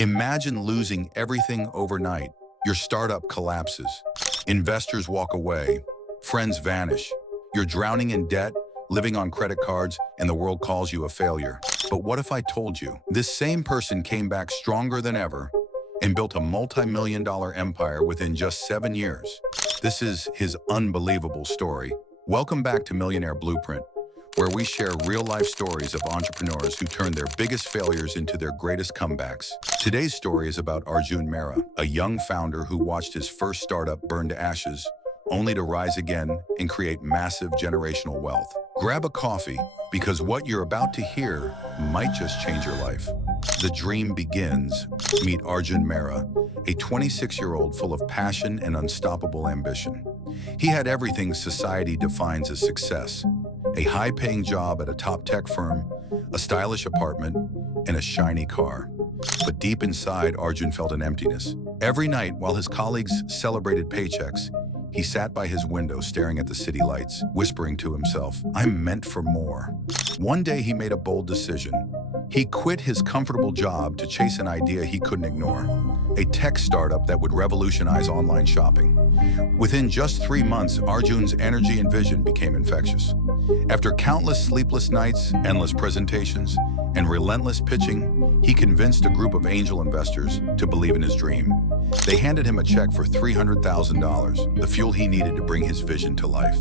Imagine losing everything overnight. Your startup collapses. Investors walk away. Friends vanish. You're drowning in debt, living on credit cards, and the world calls you a failure. But what if I told you this same person came back stronger than ever and built a multi-million-dollar empire within just 7 years? This is his unbelievable story. Welcome back to Millionaire Blueprint, where we share real-life stories of entrepreneurs who turned their biggest failures into their greatest comebacks. Today's story is about Arjun Mehra, a young founder who watched his first startup burn to ashes, only to rise again and create massive generational wealth. Grab a coffee, because what you're about to hear might just change your life. The dream begins. Meet Arjun Mehra, a 26-year-old full of passion and unstoppable ambition. He had everything society defines as success: a high-paying job at a top tech firm, a stylish apartment, and a shiny car. But deep inside, Arjun felt an emptiness. Every night, while his colleagues celebrated paychecks, he sat by his window staring at the city lights, whispering to himself, "I'm meant for more." One day, he made a bold decision. He quit his comfortable job to chase an idea he couldn't ignore: a tech startup that would revolutionize online shopping. Within just 3 months, Arjun's energy and vision became infectious. After countless sleepless nights, endless presentations, and relentless pitching, he convinced a group of angel investors to believe in his dream. They handed him a check for $300,000, the fuel he needed to bring his vision to life.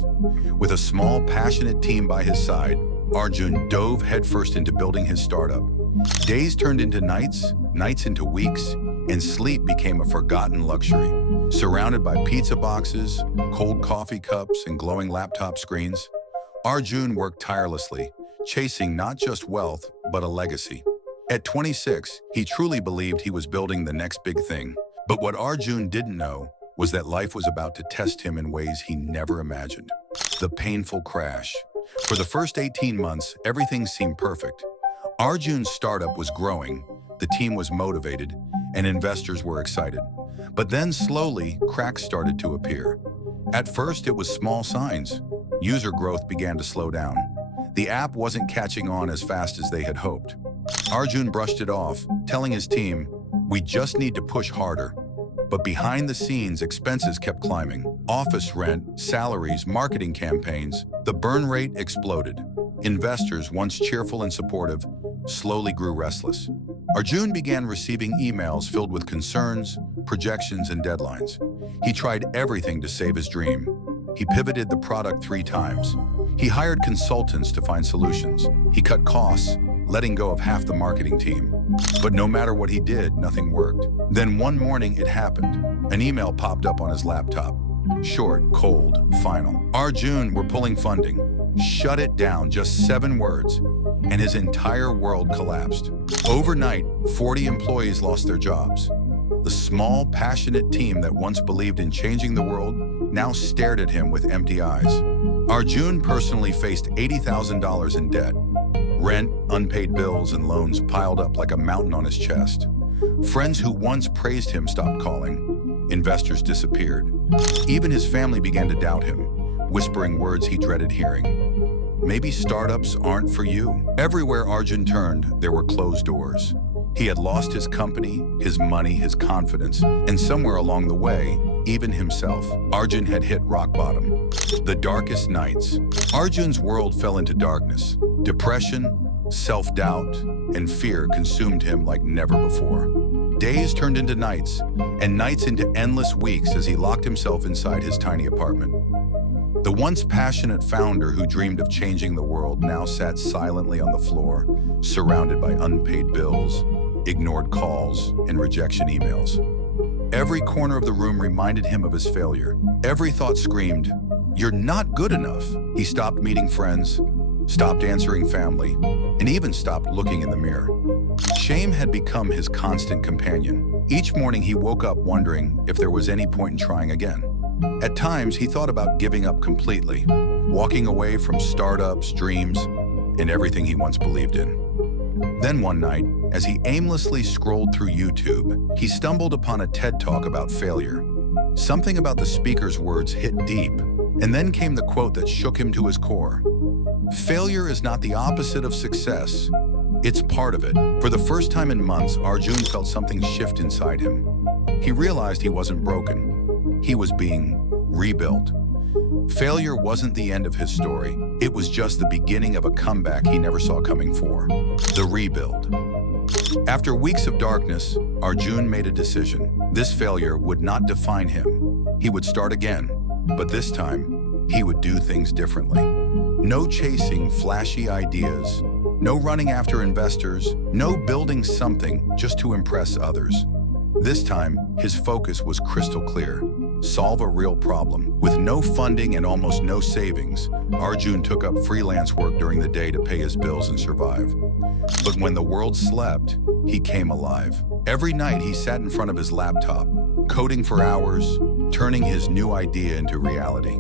With a small, passionate team by his side, Arjun dove headfirst into building his startup. Days turned into nights, nights into weeks, and sleep became a forgotten luxury. Surrounded by pizza boxes, cold coffee cups, and glowing laptop screens, Arjun worked tirelessly, chasing not just wealth, but a legacy. At 26, he truly believed he was building the next big thing. But what Arjun didn't know was that life was about to test him in ways he never imagined. The painful crash. For the first 18 months, everything seemed perfect. Arjun's startup was growing, the team was motivated, and investors were excited. But then slowly, cracks started to appear. At first, it was small signs. User growth began to slow down. The app wasn't catching on as fast as they had hoped. Arjun brushed it off, telling his team, "We just need to push harder." But behind the scenes, expenses kept climbing. Office rent, salaries, marketing campaigns. The burn rate exploded. Investors, once cheerful and supportive, slowly grew restless. Arjun began receiving emails filled with concerns, projections, and deadlines. He tried everything to save his dream. He pivoted the product 3 times. He hired consultants to find solutions. He cut costs, letting go of half the marketing team. But no matter what he did, nothing worked. Then one morning it happened. An email popped up on his laptop. Short, cold, final. "Arjun, we're pulling funding." "Shut it down," just 7 words, and his entire world collapsed. Overnight, 40 employees lost their jobs. The small, passionate team that once believed in changing the world now stared at him with empty eyes. Arjun personally faced $80,000 in debt. Rent, unpaid bills, and loans piled up like a mountain on his chest. Friends who once praised him stopped calling. Investors disappeared. Even his family began to doubt him, whispering words he dreaded hearing. "Maybe startups aren't for you." Everywhere Arjun turned, there were closed doors. He had lost his company, his money, his confidence, and somewhere along the way, even himself. Arjun had hit rock bottom. The darkest nights. Arjun's world fell into darkness. Depression, self-doubt, and fear consumed him like never before. Days turned into nights, and nights into endless weeks as he locked himself inside his tiny apartment. The once passionate founder who dreamed of changing the world now sat silently on the floor, surrounded by unpaid bills, ignored calls, and rejection emails. Every corner of the room reminded him of his failure. Every thought screamed, "You're not good enough." He stopped meeting friends, stopped answering family, and even stopped looking in the mirror. Shame had become his constant companion. Each morning he woke up wondering if there was any point in trying again. At times he thought about giving up completely, walking away from startups, dreams, and everything he once believed in. Then one night, as he aimlessly scrolled through YouTube, he stumbled upon a TED Talk about failure. Something about the speaker's words hit deep, and then came the quote that shook him to his core. "Failure is not the opposite of success. It's part of it. For the first time in months, Arjun felt something shift inside him. He realized he wasn't broken. He was being rebuilt. Failure wasn't the end of his story. It was just the beginning of a comeback he never saw coming for. The rebuild. After weeks of darkness, Arjun made a decision. This failure would not define him. He would start again, but this time, he would do things differently. No chasing flashy ideas, no running after investors, no building something just to impress others. This time, his focus was crystal clear. Solve a real problem. With no funding and almost no savings, Arjun took up freelance work during the day to pay his bills and survive. But when the world slept, he came alive. Every night he sat in front of his laptop, coding for hours, turning his new idea into reality.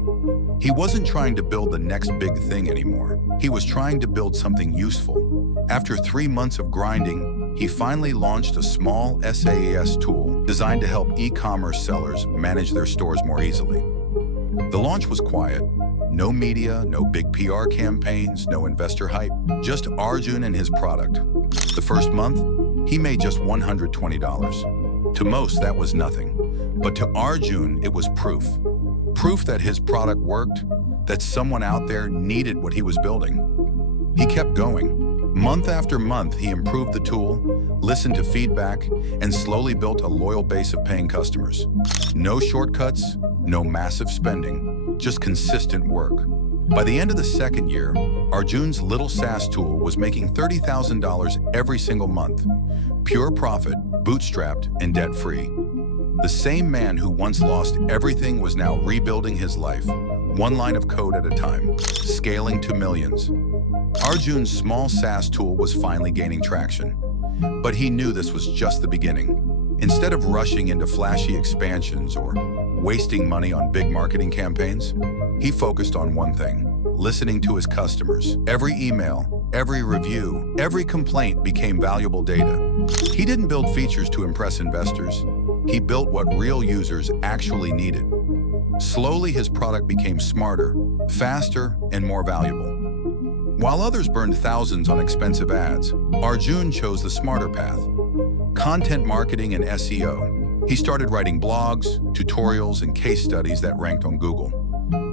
He wasn't trying to build the next big thing anymore. He was trying to build something useful. After 3 months of grinding, he finally launched a small SaaS tool designed to help e-commerce sellers manage their stores more easily. The launch was quiet. No media, no big PR campaigns, no investor hype, just Arjun and his product. The first month, he made just $120. To most, that was nothing. But to Arjun, it was proof. Proof that his product worked, that someone out there needed what he was building. He kept going. Month after month, he improved the tool, listened to feedback, and slowly built a loyal base of paying customers. No shortcuts, no massive spending, just consistent work. By the end of the second year, Arjun's little SaaS tool was making $30,000 every single month. Pure profit, bootstrapped, and debt-free. The same man who once lost everything was now rebuilding his life, one line of code at a time, scaling to millions. Arjun's small SaaS tool was finally gaining traction, but he knew this was just the beginning. Instead of rushing into flashy expansions or wasting money on big marketing campaigns, he focused on one thing: listening to his customers. Every email, every review, every complaint became valuable data. He didn't build features to impress investors. He built what real users actually needed. Slowly, his product became smarter, faster, and more valuable. While others burned thousands on expensive ads, Arjun chose the smarter path: content marketing and SEO. He started writing blogs, tutorials, and case studies that ranked on Google.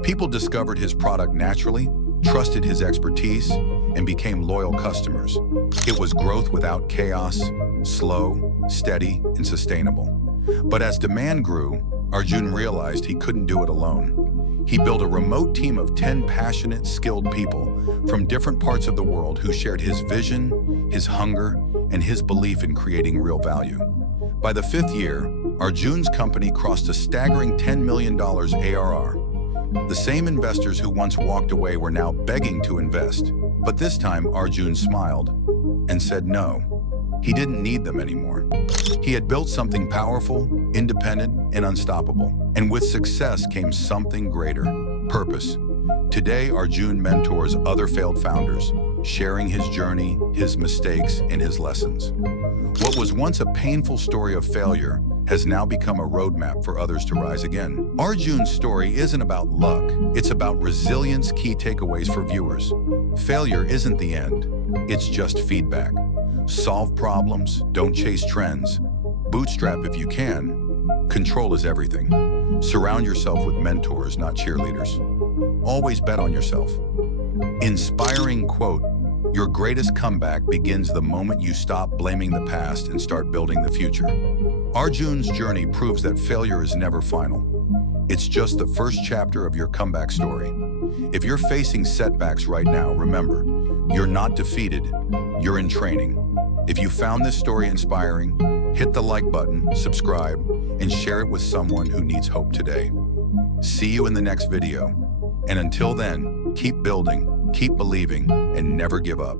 People discovered his product naturally, trusted his expertise, and became loyal customers. It was growth without chaos, slow, steady, and sustainable. But as demand grew, Arjun realized he couldn't do it alone. He built a remote team of 10 passionate, skilled people from different parts of the world who shared his vision, his hunger, and his belief in creating real value. By the 5th year, Arjun's company crossed a staggering $10 million ARR. The same investors who once walked away were now begging to invest. But this time, Arjun smiled and said no. He didn't need them anymore. He had built something powerful, independent, and unstoppable. And with success came something greater: purpose. Today, Arjun mentors other failed founders, sharing his journey, his mistakes, and his lessons. What was once a painful story of failure has now become a roadmap for others to rise again. Arjun's story isn't about luck, it's about resilience. Key takeaways for viewers: failure isn't the end, it's just feedback. Solve problems, don't chase trends. Bootstrap if you can. Control is everything. Surround yourself with mentors, not cheerleaders. Always bet on yourself. Inspiring quote: your greatest comeback begins the moment you stop blaming the past and start building the future. Arjun's journey proves that failure is never final. It's just the first chapter of your comeback story. If you're facing setbacks right now, remember, you're not defeated, you're in training. If you found this story inspiring, hit the like button, subscribe, and share it with someone who needs hope today. See you in the next video. And until then, keep building, keep believing, and never give up.